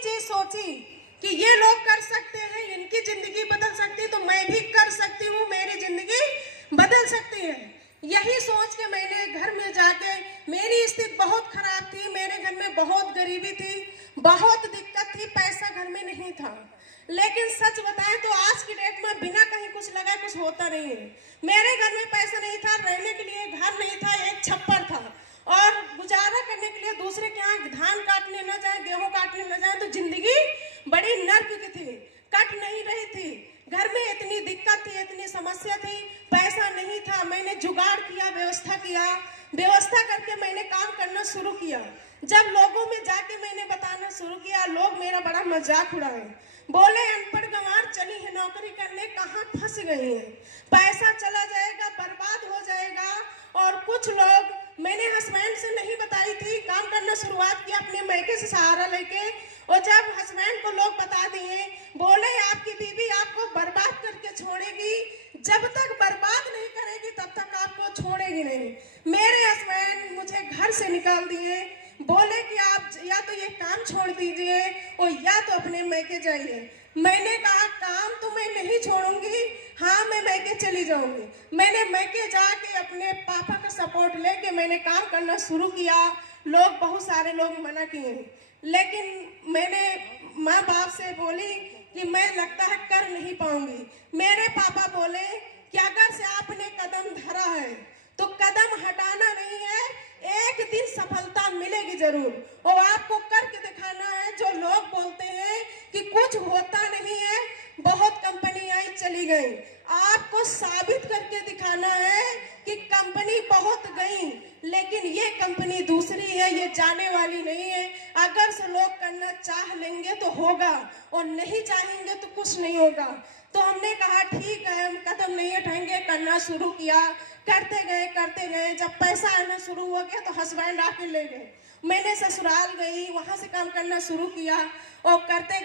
चीज सोची कि ये लोग कर सकते हैं, इनकी जिंदगी बदल सकती है, तो मैं भी कर सकती हूँ, मेरी जिंदगी बदल सकती है। यही सोच के मैंने घर में जाके, मेरी स्थिति बहुत खराब थी, मेरे घर में बहुत गरीबी थी, बहुत दिक्कत थी, पैसा घर में नहीं था। लेकिन सच बताएं तो आज की डेट में बिना कहीं कुछ लगाए कुछ होता नहीं है। मेरे घर में पैसा नहीं था, रहने के लिए घर नहीं था, एक छप्पर था, और गुजारा करने के लिए दूसरे के यहाँ धान काटने न जाए, गेहूं काटने न जाए, तो जिंदगी बड़ी नर्क की थी, कट नहीं रही थी। घर में इतनी दिक्कत थी, इतनी समस्या थी, पैसा नहीं था। मैंने जुगाड़ किया, व्यवस्था करके मैंने काम करना शुरू किया। जब लोगों में जाके मैंने बताना शुरू किया, लोग मेरा बड़ा मजाक उड़ाए, बोले अनपढ़ गंवार चली है नौकरी करने, कहाँ फंस गई है, पैसा चला जाएगा, बर्बाद हो जाएगा। और कुछ लोग, मैंने हस्बैंड से नहीं बताई थी, काम करना शुरुआत किया अपने मैके से सहारा लेके, और जब हस्बैंड को लोग बता दिए, बोले आपकी बीवी आपको बर्बाद करके छोड़ेगी, जब तक बर्बाद नहीं करेगी तब तक आपको छोड़ेगी नहीं। मेरे हस्बैंड मुझे घर से निकाल दिए, बोले कि आप या तो ये काम छोड़ दीजिए और या तो अपने मैके जाइए। मैंने कहा काम तो मैं नहीं छोड़ूंगी, हाँ मैं मैके चली जाऊंगी। मैंने मैके जाके अपने पापा का सपोर्ट लेके मैंने काम करना शुरू किया। बहुत सारे लोग मना किए, लेकिन मैंने माँ बाप से बोली कि मैं लगता है कर नहीं पाऊंगी। मेरे पापा बोले कि अगर से आपने कदम धरा है तो कदम हटाना नहीं है, एक दिन सफलता मिलेगी जरूर, और आपको करके दिखाना है। जो लोग बोलते हैं कि कुछ होता नहीं है, बहुत कंपनी आई चली गई, आपको साबित करके दिखाना है कि कंपनी बहुत गई, लेकिन ये कंपनी दूसरी है, ये जाने वाली नहीं है। अगर से लोग करना चाह लेंगे तो होगा, और नहीं चाहेंगे तो कुछ नहीं होगा। तो हमने कहा ठीक है, हम कदम नहीं उठाएंगे, करना शुरू किया। करते गए, जब पैसा आना शुरू हो गया तो हस्बैंड आके ले गए। मैंने ससुराल गई, वहां से काम करना शुरू किया, और करते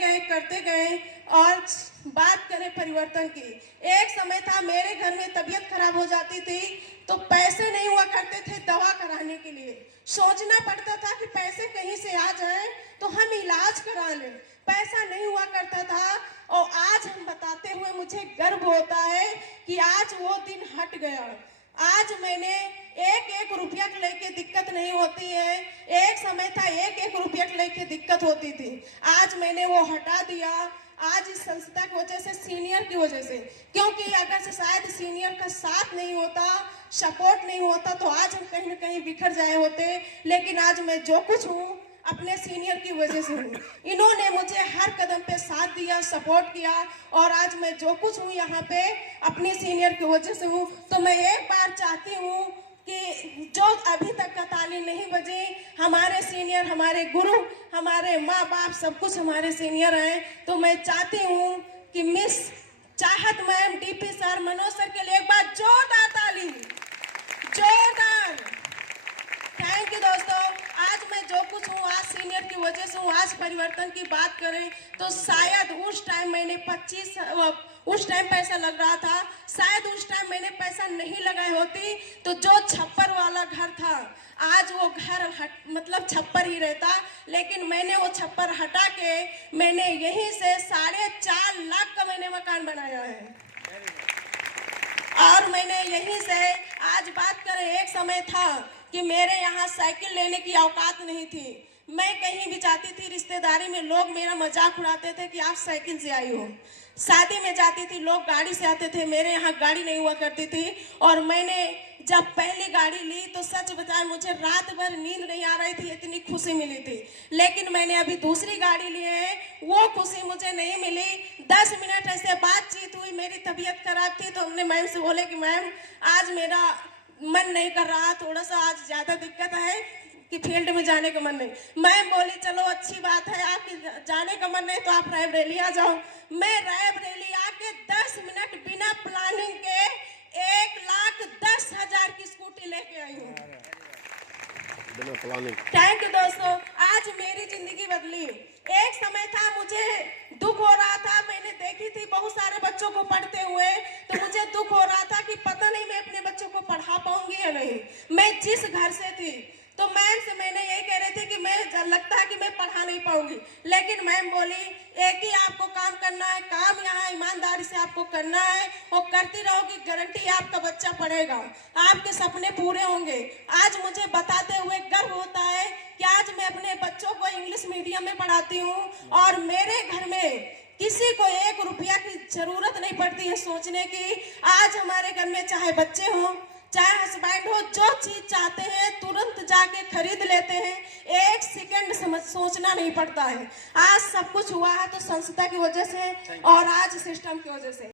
गए। और बात करें परिवर्तन की, एक समय था मेरे घर में तबीयत खराब हो जाती थी तो पैसे नहीं हुआ करते थे दवा कराने के लिए। सोचना पड़ता था कि पैसे कहीं से आ जाए तो हम इलाज करा लें, पैसा नहीं हुआ करता था। और आज हम बताते हुए मुझे गर्व होता है कि आज वो दिन हट गया। आज मैंने एक रुपया को लेके दिक्कत नहीं होती है। एक समय था एक रुपया को लेके दिक्कत होती थी, आज मैंने वो हटा दिया। आज इस संस्था की वजह से, सीनियर की वजह से, क्योंकि अगर से शायद सीनियर का साथ नहीं होता, सपोर्ट नहीं होता, तो आज हम कहीं न कहीं बिखर जाए होते। लेकिन आज मैं जो कुछ हूँ अपने सीनियर की वजह से हूँ। इन्होंने मुझे हर कदम पे साथ दिया, सपोर्ट किया, और आज मैं जो कुछ हूँ यहाँ पे अपनी सीनियर की वजह से हूँ। तो मैं एक बार चाहती हूँ कि जो अभी तक का ताली नहीं बजी, हमारे सीनियर, हमारे गुरु, हमारे माँ बाप, सब कुछ हमारे सीनियर हैं। तो मैं चाहती हूँ कि मिस चाहत ma'am, DP sir, Manoj sir के लिए एक बार जोरदार ताली, जोरदार। थैंक यू दोस्तों। आज मैं जो कुछ हूँ आज सीनियर की वजह से हूँ। आज परिवर्तन की बात करें तो शायद उस टाइम मैंने उस टाइम पैसा लग रहा था, शायद उस टाइम मैंने पैसा नहीं लगाई होती तो जो छप्पर वाला घर था आज वो घर मतलब छप्पर ही रहता। लेकिन मैंने वो छप्पर हटा के मैंने यहीं से 4.5 लाख का मैंने मकान बनाया है। और मैंने यहीं से, आज बात करें, एक समय था कि मेरे यहाँ साइकिल लेने की औकात नहीं थी। मैं कहीं भी जाती थी रिश्तेदारी में, लोग मेरा मजाक उड़ाते थे कि आप साइकिल से आई हो। शादी में जाती थी, लोग गाड़ी से आते थे, मेरे यहाँ गाड़ी नहीं हुआ करती थी। और मैंने जब पहली गाड़ी ली तो सच बताएं मुझे रात भर नींद नहीं आ रही थी, इतनी खुशी मिली थी। लेकिन मैंने अभी दूसरी गाड़ी ली है, वो खुशी मुझे नहीं मिली। 10 मिनट ऐसे बातचीत हुई, मेरी तबीयत खराब थी तो हमने मैम से बोले कि मैम आज मेरा मन नहीं कर रहा, थोड़ा सा आज ज्यादा दिक्कत है कि फील्ड में जाने का मन नहीं। मैम बोली चलो अच्छी बात है, आपकी जाने का मन नहीं तो आप रायबरेली आ जाओ। मैं रायबरेली आके 10 मिनट बिना प्लानिंग के 1,10,000 की स्कूटी लेके आई हूँ। थैंक यू दोस्तों। आज मेरी जिंदगी बदली। एक समय था मुझे दुख हो रहा था, मैंने देखी थी बहुत सारे बच्चों को पढ़ते हुए, तो मुझे दुख हो रहा था कि पता नहीं मैं अपने बच्चों को पढ़ा पाऊंगी या नहीं। मैं जिस घर से थी तो मैम से मैंने यही कह रही थी कि मैं लगता है कि मैं पढ़ा नहीं पाऊंगी, लेकिन मैम बोली एक ही आपको काम करना है, काम यहाँ ईमानदारी से आपको करना है और करती रहोगी, गारंटी आपका बच्चा पढ़ेगा, आपके सपने पूरे होंगे। आज मुझे बताते हुए गर्व होता है कि आज मैं अपने बच्चों को इंग्लिश मीडियम में पढ़ाती हूँ और मेरे घर में किसी को 1 रुपया की जरूरत नहीं पड़ती है सोचने की। आज हमारे घर में चाहे बच्चे हों चाहे हस्बैंड हो, जो चीज चाहते हैं तुरंत जाके खरीद लेते हैं, 1 सेकंड सोचना नहीं पड़ता है। आज सब कुछ हुआ है तो संस्था की वजह से और आज सिस्टम की वजह से।